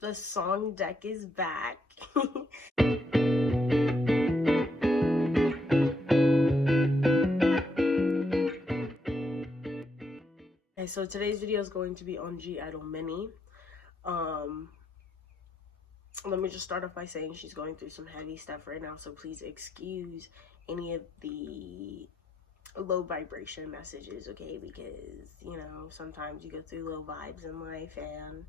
The song deck is back. Okay, so today's video is going to be on G-idle Minnie. Let me just start off by saying she's going through some heavy stuff right now, so please excuse any of the low vibration messages, okay? Because, you know, sometimes you go through low vibes in life, and,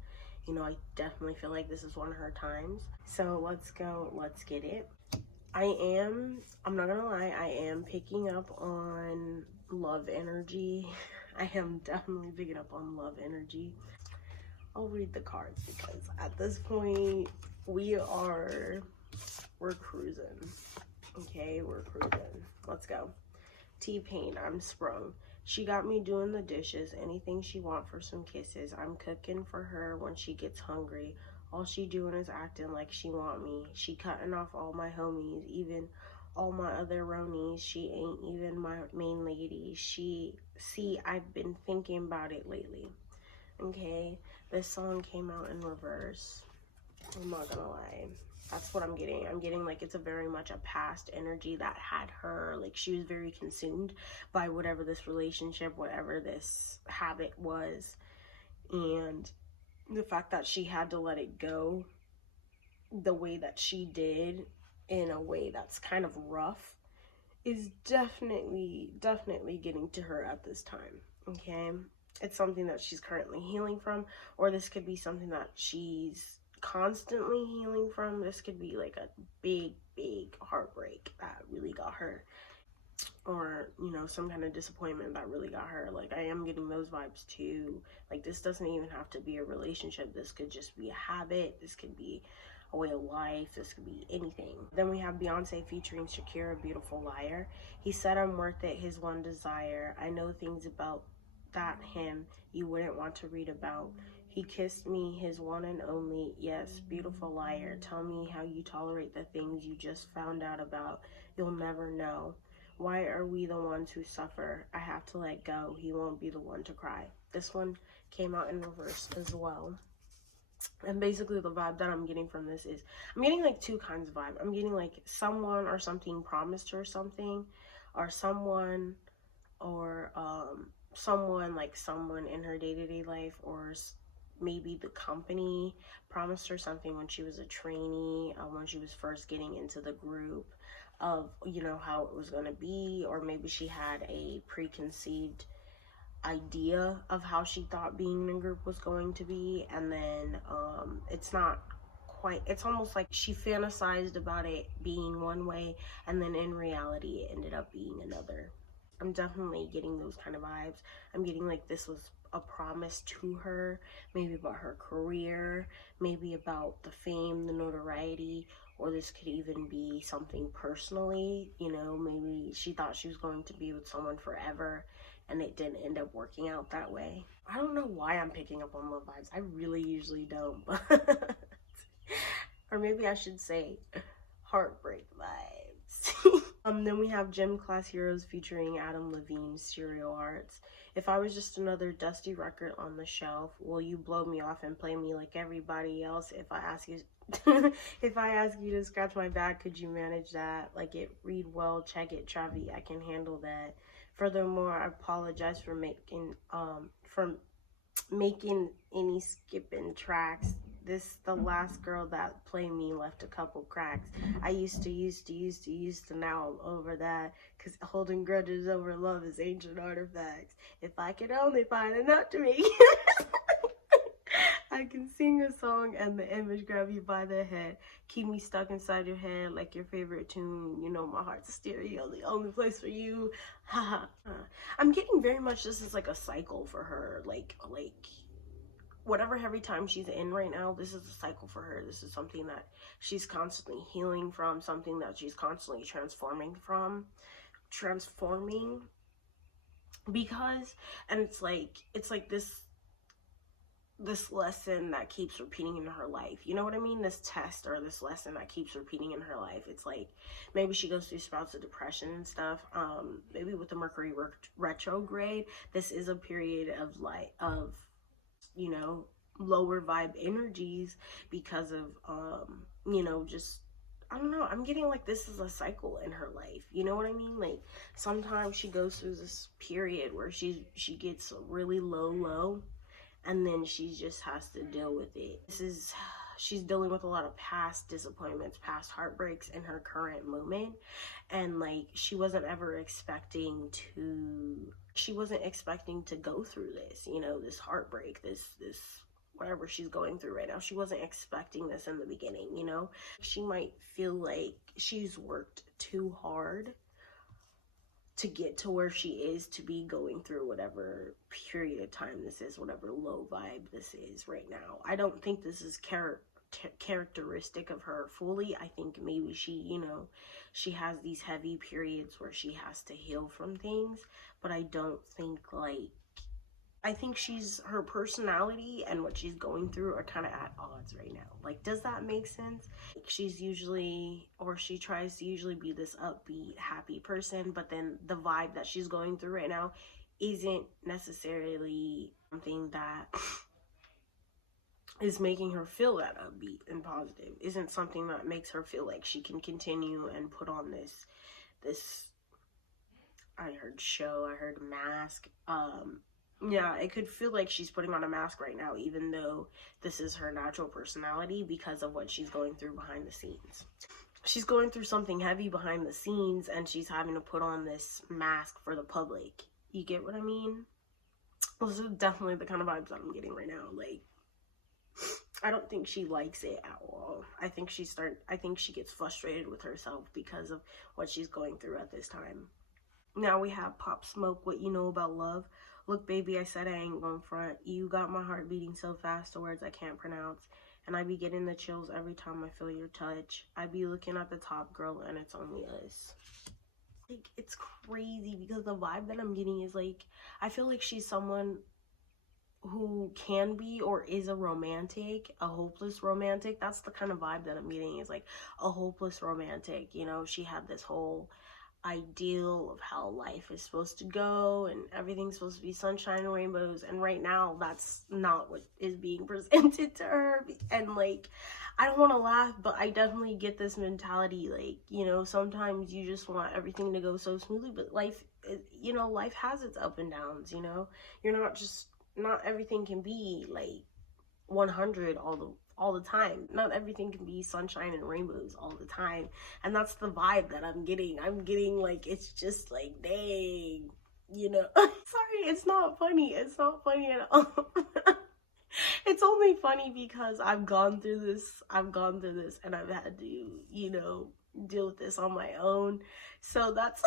you know, I definitely feel like this is one of her times. So let's get it. I'm not gonna lie, I am picking up on love energy. I am definitely picking up on love energy. I'll read the cards because at this point we're cruising. Okay, we're cruising. Let's go. T-Pain, I'm sprung. She got me doing the dishes, anything she want for some kisses. I'm cooking for her when she gets hungry. All she doing is acting like she want me. She cutting off all my homies, even all my other ronies. She ain't even my main lady. See, I've been thinking about it lately. Okay, this song came out in reverse. I'm not gonna lie. That's what I'm getting. I'm getting like it's a very much a past energy that had her, like she was very consumed by whatever this relationship, whatever this habit was. And the fact that she had to let it go the way that she did, in a way that's kind of rough, is definitely getting to her at this time. Okay, it's something that she's currently healing from, or this could be something that she's constantly healing from. This could be like a big heartbreak that really got her, or, you know, some kind of disappointment that really got her. Like, I am getting those vibes too. Like, this doesn't even have to be a relationship. This could just be a habit. This could be a way of life. This could be anything. Then we have Beyonce featuring Shakira, Beautiful Liar. He said I'm worth it, his one desire. I know things about that him you wouldn't want to read about. He kissed me, his one and only. Yes, beautiful liar. Tell me how you tolerate the things you just found out about. You'll never know. Why are we the ones who suffer? I have to let go. He won't be the one to cry. This one came out in reverse as well. And basically the vibe that I'm getting from this is, I'm getting like two kinds of vibe. I'm getting like someone or something promised her something, or someone, or someone in her day-to-day life, or maybe the company promised her something when she was a trainee, when she was first getting into the group, of, you know, how it was going to be, or maybe she had a preconceived idea of how she thought being in a group was going to be, and then it's not quite, it's almost like she fantasized about it being one way, and then in reality it ended up being another. I'm definitely getting those kind of vibes. I'm getting like this was a promise to her, maybe about her career, maybe about the fame, the notoriety, or this could even be something personally. You know, maybe she thought she was going to be with someone forever, and it didn't end up working out that way. I don't know why I'm picking up on love vibes. I really usually don't, but or maybe I should say heartbreak vibes. Then we have Gym Class Heroes featuring Adam Levine's Serial Arts. If I was just another dusty record on the shelf, will you blow me off and play me like everybody else? If I ask you if I ask you to scratch my back, could you manage that? Like it, read well, check it, Travi, I can handle that. Furthermore, I apologize for making any skipping tracks. This the last girl that played me left a couple cracks. I used to, now I'm over that. Cause holding grudges over love is ancient artifacts. If I could only find enough to make I can sing a song and the image grab you by the head. Keep me stuck inside your head like your favorite tune. You know my heart's a stereo, the only place for you. Haha. I'm getting very much this is like a cycle for her. Like whatever heavy time she's in right now, this is a cycle for her. This is something that she's constantly healing from, something that she's constantly transforming because, and it's like this lesson that keeps repeating in her life. You know what I mean? This test or this lesson that keeps repeating in her life. It's like maybe she goes through spouts of depression and stuff. Maybe with the Mercury retrograde, this is a period of you know, lower vibe energies because of you know, just I don't know, I'm getting like this is a cycle in her life, you know what I mean? Like sometimes she goes through this period where she gets really low, and then she just has to deal with it. She's dealing with a lot of past disappointments, past heartbreaks in her current moment, and like she wasn't expecting to go through this, you know, this heartbreak, this whatever she's going through right now. She wasn't expecting this in the beginning, you know. She might feel like she's worked too hard to get to where she is, to be going through whatever period of time this is, whatever low vibe this is right now. I don't think this is characteristic of her fully. I think maybe she, you know, she has these heavy periods where she has to heal from things, but I don't think like, I think her personality and what she's going through are kind of at odds right now. Like, does that make sense? She's usually, or she tries to usually be this upbeat, happy person, but then the vibe that she's going through right now isn't necessarily something that is making her feel that upbeat and positive. Isn't something that makes her feel like she can continue and put on this, I heard mask. Yeah, it could feel like she's putting on a mask right now, even though this is her natural personality, because of what she's going through behind the scenes. She's going through something heavy behind the scenes, and she's having to put on this mask for the public. You get what I mean? Well, this is definitely the kind of vibes that I'm getting right now. Like, I don't think she likes it at all. I think she gets frustrated with herself because of what she's going through at this time. Now we have Pop Smoke, What You Know About Love. Look, baby, I said I ain't gonna front. You got my heart beating so fast to words I can't pronounce. And I be getting the chills every time I feel your touch. I be looking at the top, girl, and it's only us. Like, it's crazy because the vibe that I'm getting is like, I feel like she's someone who can be or is a romantic, a hopeless romantic. That's the kind of vibe that I'm getting, is like a hopeless romantic. You know, she had this whole ideal of how life is supposed to go and everything's supposed to be sunshine and rainbows, and right now that's not what is being presented to her. And like, I don't want to laugh, but I definitely get this mentality, like, you know, sometimes you just want everything to go so smoothly, but life, you know, life has its up and downs, you know. Not everything can be like 100 all the time. Not everything can be sunshine and rainbows all the time. And that's the vibe that I'm getting. I'm getting like, it's just like, dang, you know. Sorry, it's not funny. It's not funny at all. It's only funny because I've gone through this and I've had to, you know, deal with this on my own. So that's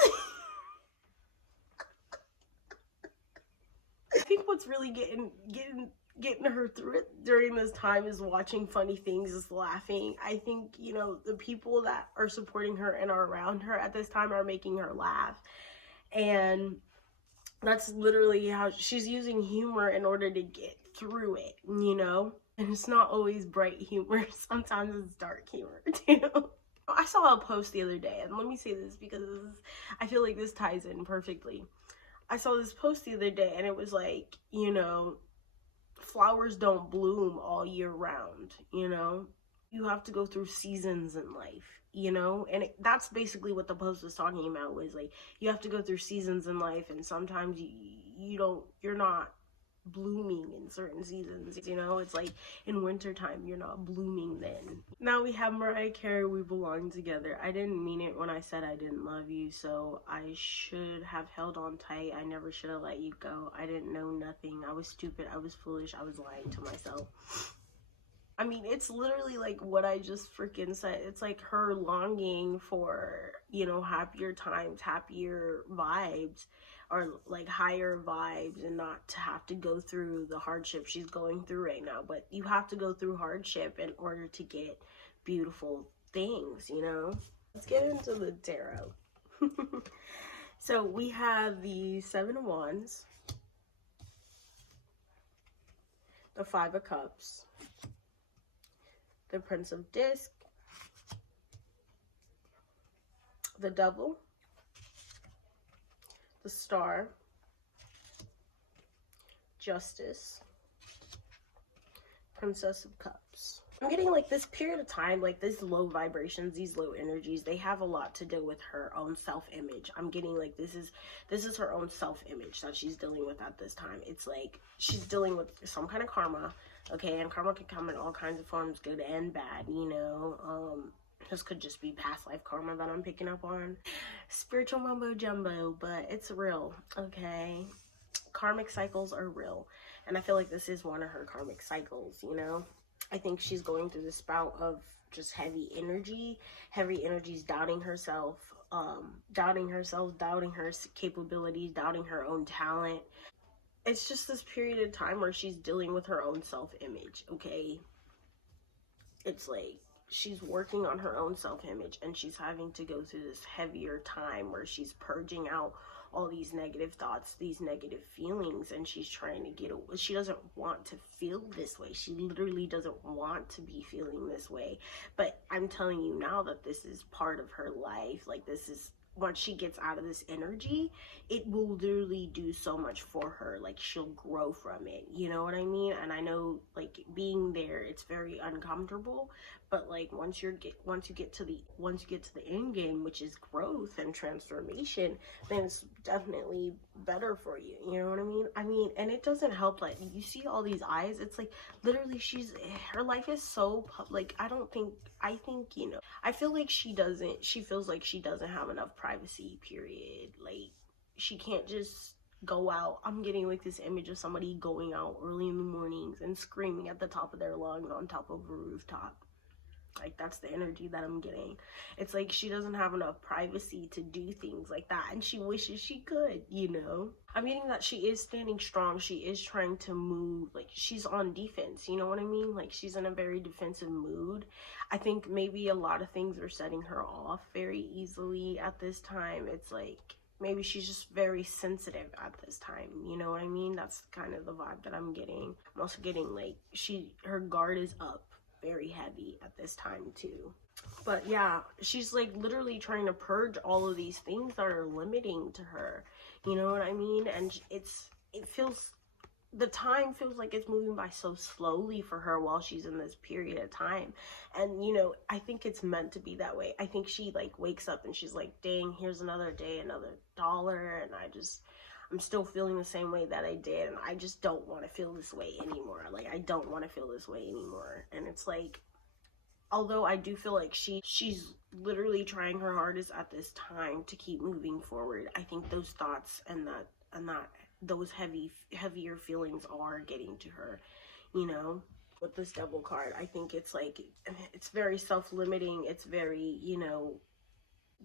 I think what's really getting her through it during this time is watching funny things, is laughing. I think, you know, the people that are supporting her and are around her at this time are making her laugh. And that's literally how she's using humor in order to get through it, you know? And it's not always bright humor. Sometimes it's dark humor, too. I saw a post the other day, and let me say this because I feel like this ties in perfectly. I saw this post the other day, and it was like, you know, flowers don't bloom all year round, you know? You have to go through seasons in life, you know? And that's basically what the post was talking about, was like, you have to go through seasons in life, and sometimes you're not blooming in certain seasons, you know? It's like in wintertime, you're not blooming then. Now we have Mariah Carey, We Belong Together. I didn't mean it when I said I didn't love you, so I should have held on tight. I never should have let you go. I didn't know nothing. I was stupid. I was foolish. I was lying to myself. I mean, it's literally like what I just freaking said. It's like her longing for, you know, happier times, happier vibes, or like higher vibes, and not to have to go through the hardship she's going through right now. But you have to go through hardship in order to get beautiful things, you know? Let's get into the tarot. So we have the Seven of Wands, the Five of Cups, the Prince of Disc, the Devil, the Star, Justice, Princess of Cups. I'm getting like this period of time, like these low vibrations, these low energies, they have a lot to do with her own self-image. I'm getting like this is her own self-image that she's dealing with at this time. It's like she's dealing with some kind of karma, okay? And karma can come in all kinds of forms, good and bad, you know. This could just be past life karma that I'm picking up on. Spiritual mumbo jumbo, but it's real, okay? Karmic cycles are real. And I feel like this is one of her karmic cycles, you know? I think she's going through this bout of just heavy energies, doubting herself, doubting her capabilities, doubting her own talent. It's just this period of time where she's dealing with her own self-image, okay? It's like she's working on her own self-image, and she's having to go through this heavier time where she's purging out all these negative thoughts, these negative feelings, and she's trying to get away. She doesn't want to feel this way. She literally doesn't want to be feeling this way. But I'm telling you now that this is part of her life. Like, this is, once she gets out of this energy, it will literally do so much for her. Like, she'll grow from it, you know what I mean? And I know, like, being there, it's very uncomfortable, but like once you get to the end game, which is growth and transformation, then it's definitely better for you, you know what I mean? And it doesn't help, like, you see all these eyes, it's like literally her life is so like, I think, you know, I feel like she feels like she doesn't have enough privacy, period. Like, she can't just go out. I'm getting like this image of somebody going out early in the mornings and screaming at the top of their lungs on top of a rooftop. Like, that's the energy that I'm getting. It's like she doesn't have enough privacy to do things like that, and she wishes she could, you know? I'm getting that she is standing strong. She is trying to move. Like, she's on defense, you know what I mean? Like, she's in a very defensive mood. I think maybe a lot of things are setting her off very easily at this time. It's like maybe she's just very sensitive at this time, you know what I mean? That's kind of the vibe that I'm getting. I'm also getting like her guard is up very heavy at this time too. But yeah, she's like literally trying to purge all of these things that are limiting to her, you know what I mean? And the time feels like it's moving by so slowly for her while she's in this period of time. And you know, I think it's meant to be that way. I think she like wakes up and she's like, dang, here's another day, another dollar, and I'm still feeling the same way that I did, and I just don't want to feel this way anymore. Like, I don't want to feel this way anymore. And it's like, although I do feel like she's literally trying her hardest at this time to keep moving forward, I think those thoughts and those heavier feelings are getting to her, you know? With this Devil card, I think it's like, it's very self-limiting. It's very, you know,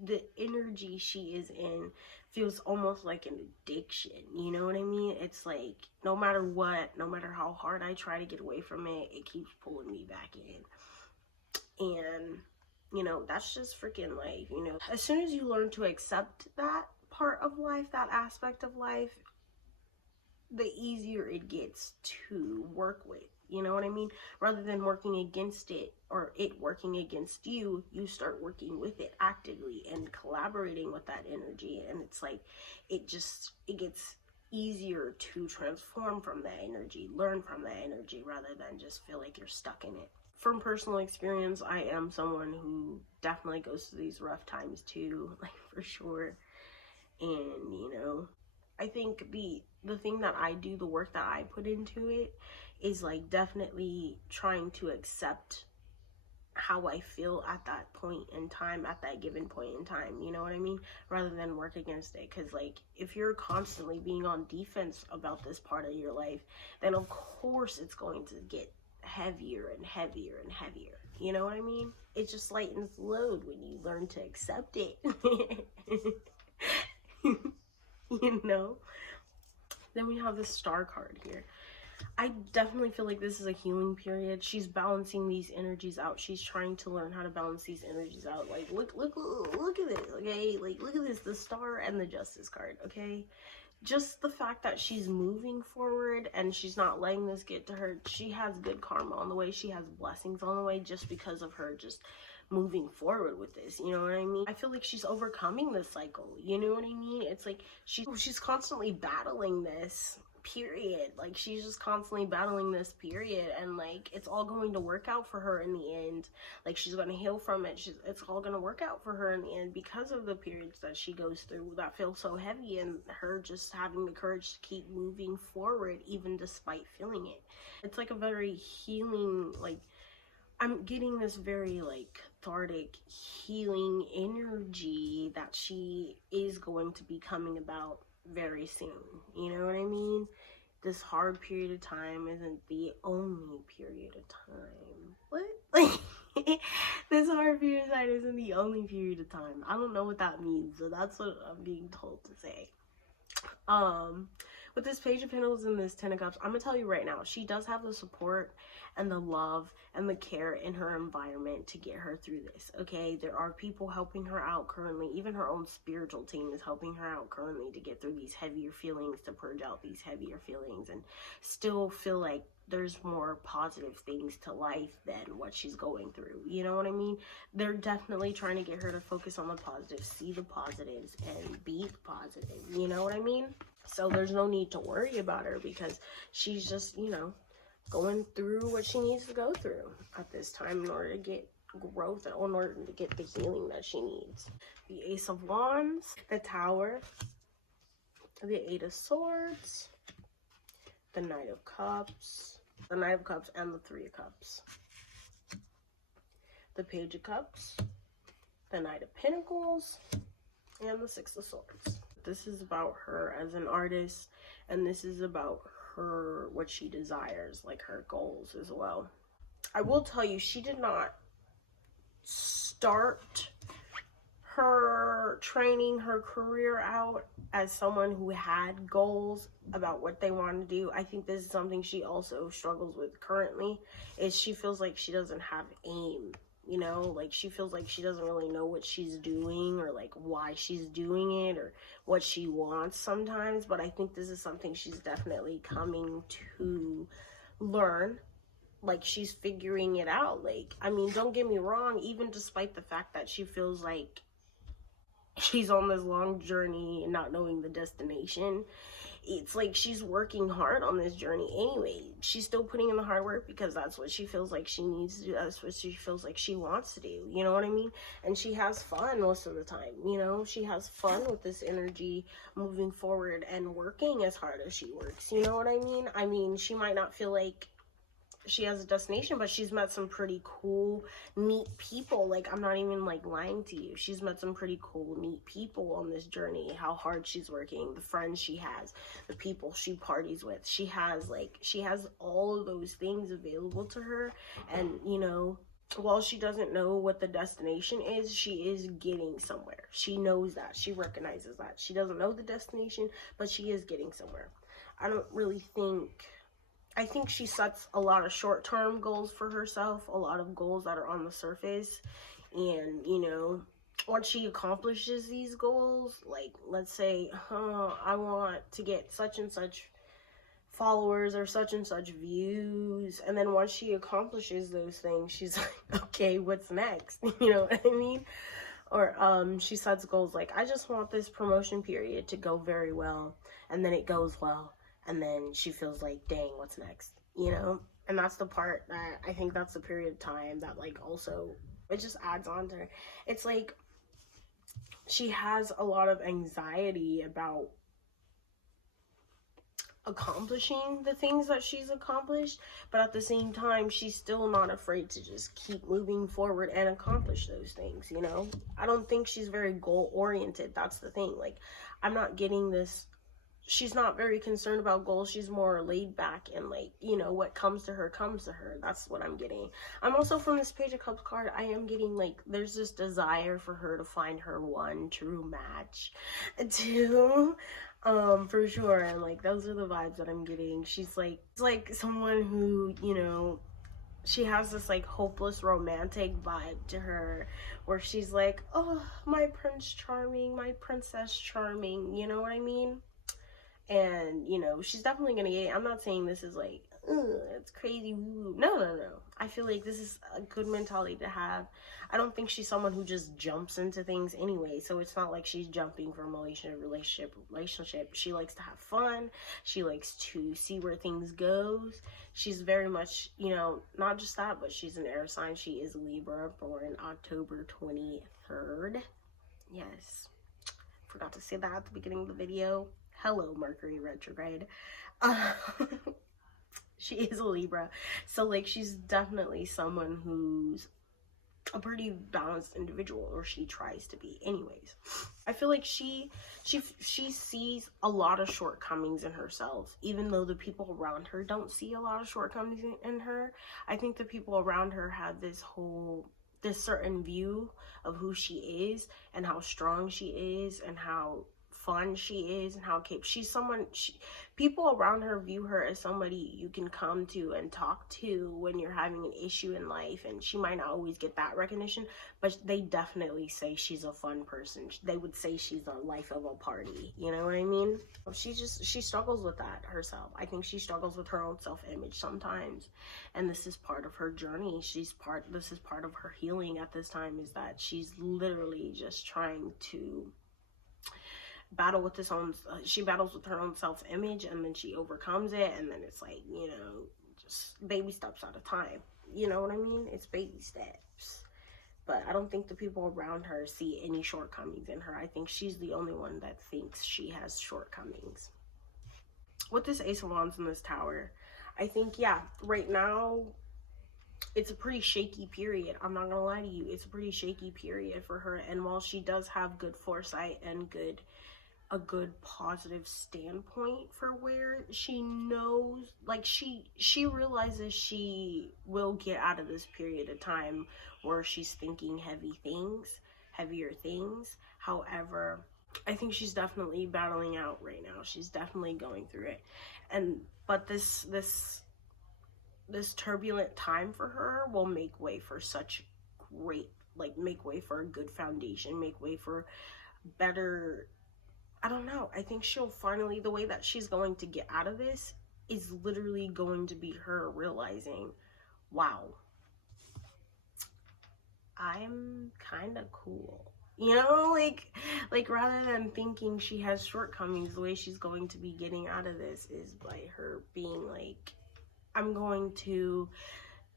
the energy she is in feels almost like an addiction, you know what I mean? It's like, no matter what, no matter how hard I try to get away from it, it keeps pulling me back in. And, you know, that's just freaking life, you know? As soon as you learn to accept that part of life, that aspect of life, the easier it gets to work with, you know what I mean? Rather than working against it or it working against you, you start working with it actively and collaborating with that energy. And it's like, it gets easier to transform from that energy, learn from that energy, rather than just feel like you're stuck in it. From personal experience, I am someone who definitely goes through these rough times too, like, for sure. And, you know, I think the thing that I do, the work that I put into it, is like definitely trying to accept how I feel at that point in time, at that given point in time, you know what I mean? Rather than work against it. Because like, if you're constantly being on defense about this part of your life, then of course it's going to get heavier and heavier and heavier, you know what I mean? It just lightens the load when you learn to accept it. You know? Then we have this Star card here. I definitely feel like this is a healing period. She's balancing these energies out. She's trying to learn how to balance these energies out. Like, look at this, okay? Like, look at this, the Star and the Justice card, okay? Just the fact that she's moving forward and she's not letting this get to her. She has good karma on the way. She has blessings on the way just because of her just moving forward with this, you know what I mean? I feel like she's overcoming this cycle, you know what I mean? It's like she's constantly battling this period. Like, she's just constantly battling this period, and like it's all going to work out for her in the end. Like, she's going to heal from it. It's all going to work out for her in the end because of the periods that she goes through that feel so heavy, and her just having the courage to keep moving forward even despite feeling it. It's like a very healing, like, I'm getting this very like cathartic healing energy that she is going to be coming about very soon. You know what I mean? This hard period of time isn't the only period of time. What? Like, this hard period of time isn't the only period of time. I don't know what that means, so that's what I'm being told to say. With this Page of Pentacles and this Ten of Cups, I'm gonna tell you right now, she does have the support and the love and the care in her environment to get her through this, okay? There are people helping her out currently. Even her own spiritual team is helping her out currently to get through these heavier feelings, to purge out these heavier feelings, and still feel like there's more positive things to life than what she's going through. You know what I mean? They're definitely trying to get her to focus on the positives, see the positives, and be positive. You know what I mean? So there's no need to worry about her because she's just, you know, going through what she needs to go through at this time in order to get growth and in order to get the healing that she needs. The Ace of Wands, the Tower, the Eight of Swords, the Knight of Cups, the Knight of Cups, and the Three of Cups. The Page of Cups, the Knight of Pentacles, and the Six of Swords. This is about her as an artist, and this is about her, what she desires, like her goals as well. I will tell you, she did not start her training, her career out as someone who had goals about what they want to do. I think this is something she also struggles with currently, is she feels like she doesn't have aim. You know, like she feels like she doesn't really know what she's doing or like why she's doing it or what she wants sometimes. But I think this is something she's definitely coming to learn. Like, she's figuring it out. Like, I mean, don't get me wrong, even despite the fact that she feels like she's on this long journey and not knowing the destination, it's like she's working hard on this journey anyway. She's still putting in the hard work because that's what she feels like she needs to do. That's what she feels like she wants to do. You know what I mean? And she has fun most of the time. You know, she has fun with this energy moving forward and working as hard as she works. You know what I mean? I mean, she might not feel like she has a destination, but she's met some pretty cool, neat people. Like, I'm not even like lying to you. She's met some pretty cool, neat people on this journey. How hard she's working, the friends she has, the people she parties with. She has all of those things available to her. And, you know, while she doesn't know what the destination is, she is getting somewhere. She knows that. She recognizes that. She doesn't know the destination, but she is getting somewhere. I think she sets a lot of short-term goals for herself, a lot of goals that are on the surface. And, you know, once she accomplishes these goals, like, let's say, I want to get such and such followers or such and such views. And then once she accomplishes those things, she's like, okay, what's next? You know what I mean? Or she sets goals like, I just want this promotion period to go very well. And then it goes well. And then she feels like, dang, what's next? You know? And that's the part that I think that's the period of time that, like, also, it just adds on to her. It's like she has a lot of anxiety about accomplishing the things that she's accomplished, but at the same time, she's still not afraid to just keep moving forward and accomplish those things, you know? I don't think she's very goal-oriented. That's the thing. Like, I'm not getting this. She's not very concerned about goals. She's more laid back and, like, you know, what comes to her comes to her. That's what I'm getting. I'm also, from this Page of Cups card, I am getting, like, there's this desire for her to find her one true match too, for sure. And, like, those are the vibes that I'm getting. She's like, it's like someone who, you know, she has this, like, hopeless romantic vibe to her where she's like, oh, my Prince Charming, my Princess Charming, you know what I mean? And, you know, she's definitely gonna get it. I'm not saying this is, like, it's crazy. No. I feel like this is a good mentality to have. I don't think she's someone who just jumps into things anyway. So it's not like she's jumping from relationship. She likes to have fun. She likes to see where things goes. She's very much, you know, not just that, but she's an air sign. She is Libra, born October 23rd. Yes. Forgot to say that at the beginning of the video. Hello, Mercury retrograde. She is a Libra, so like she's definitely someone who's a pretty balanced individual, or she tries to be anyways. I feel like she sees a lot of shortcomings in herself, even though the people around her don't see a lot of shortcomings in her. I think the people around her have this certain view of who she is and how strong she is and how fun she is and how capable people around her view her as somebody you can come to and talk to when you're having an issue in life. And she might not always get that recognition, but they definitely say she's a fun person. They would say she's the life of a party, you know what I mean? She struggles with that herself. I think she struggles with her own self-image sometimes, and this is part of her journey. This is part of her healing at this time, is that she's literally just trying to battle with she battles with her own self-image, and then she overcomes it, and then it's like, you know, just baby steps at a time, you know what I mean? It's baby steps. But I don't think the people around her see any shortcomings in her. I think she's the only one that thinks she has shortcomings. With this Ace of Wands in this Tower, I think, yeah, right now it's a pretty shaky period. I'm not gonna lie to you, it's a pretty shaky period for her. And while she does have good foresight and a good positive standpoint for where she knows, like she realizes she will get out of this period of time where she's thinking heavier things. However, I think she's definitely battling out right now. She's definitely going through it. But this turbulent time for her will make way for make way for a good foundation, make way for better, I don't know. I think she'll finally, the way that she's going to get out of this is literally going to be her realizing, wow, I'm kind of cool. You know, like rather than thinking she has shortcomings, the way she's going to be getting out of this is by her being like, I'm going to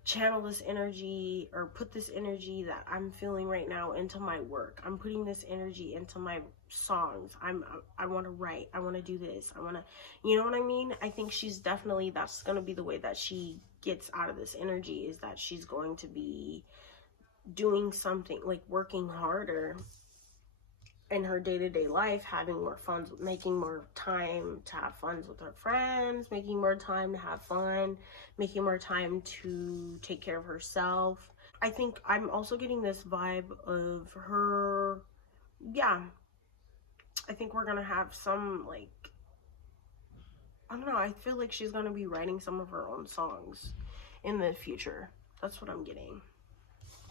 channel this energy, or put this energy that I'm feeling right now into my work. I'm putting this energy into my songs. I want to write. I want to do this. I want to, you know what I mean? I think that's going to be the way that she gets out of this energy, is that she's going to be doing something, like working harder in her day-to-day life, having more fun, making more time to have fun with her friends, making more time to have fun, making more time to take care of herself. I think I'm also getting this vibe of her, yeah, I think we're gonna have some, like, I don't know, I feel like she's gonna be writing some of her own songs in the future. That's what I'm getting.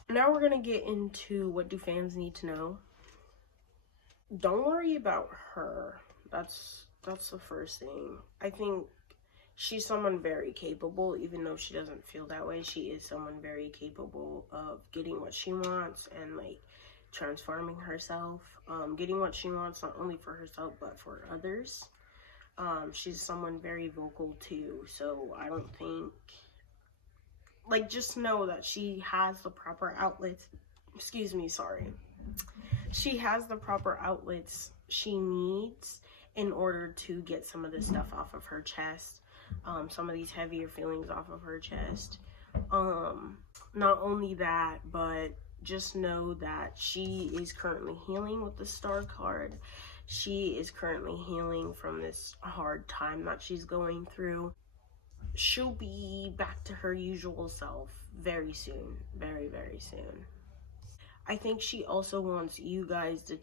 Now we're gonna get into what do fans need to know. Don't worry about her. That's the first thing. I think she's someone very capable, even though she doesn't feel that way. She is someone very capable of getting what she wants and like transforming herself, getting what she wants, not only for herself but for others. She's someone very vocal too, so I don't think, like, just know that she has the proper outlets. Excuse me, sorry. She has the proper outlets she needs in order to get some of this stuff off of her chest, some of these heavier feelings off of her chest. Not only that, but just know that she is currently healing with the Star card. She is currently healing from this hard time that she's going through. She'll be back to her usual self very soon, very, very soon. I think she also wants you guys to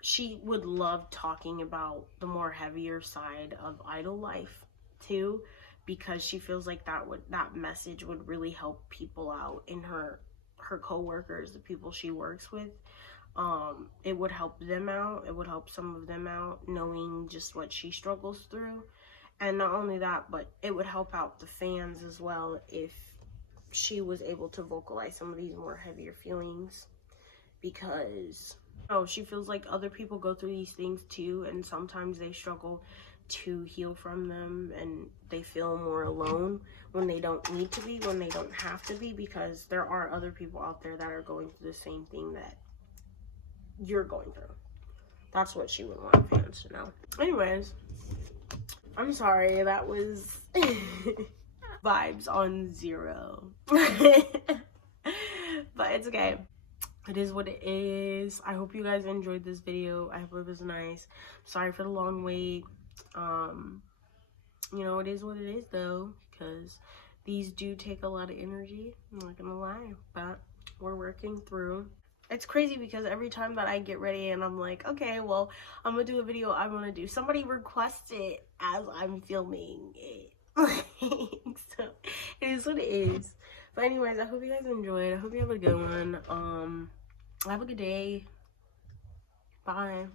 she would love talking about the more heavier side of idol life too, because she feels like that message would really help people out in her co-workers, the people she works with. It would help them out. It would help some of them out, knowing just what she struggles through. And not only that, but it would help out the fans as well if she was able to vocalize some of these more heavier feelings, because she feels like other people go through these things too, and sometimes they struggle to heal from them, and they feel more alone when they don't need to be, when they don't have to be, because there are other people out there that are going through the same thing that you're going through. That's what she would want fans to know. Anyways, I'm sorry, that was vibes on 0. But it's okay. It is what it is. I hope you guys enjoyed this video. I hope it was nice. Sorry for the long wait. You know, it is what it is though, because these do take a lot of energy, I'm not gonna lie, but we're working through. It's crazy because every time that I get ready and I'm like, okay, well, I'm gonna do a video I want to do, somebody requests it as I'm filming it. So it is what it is. But anyways, I hope you guys enjoyed. I hope you have a good one. Have a good day. Bye.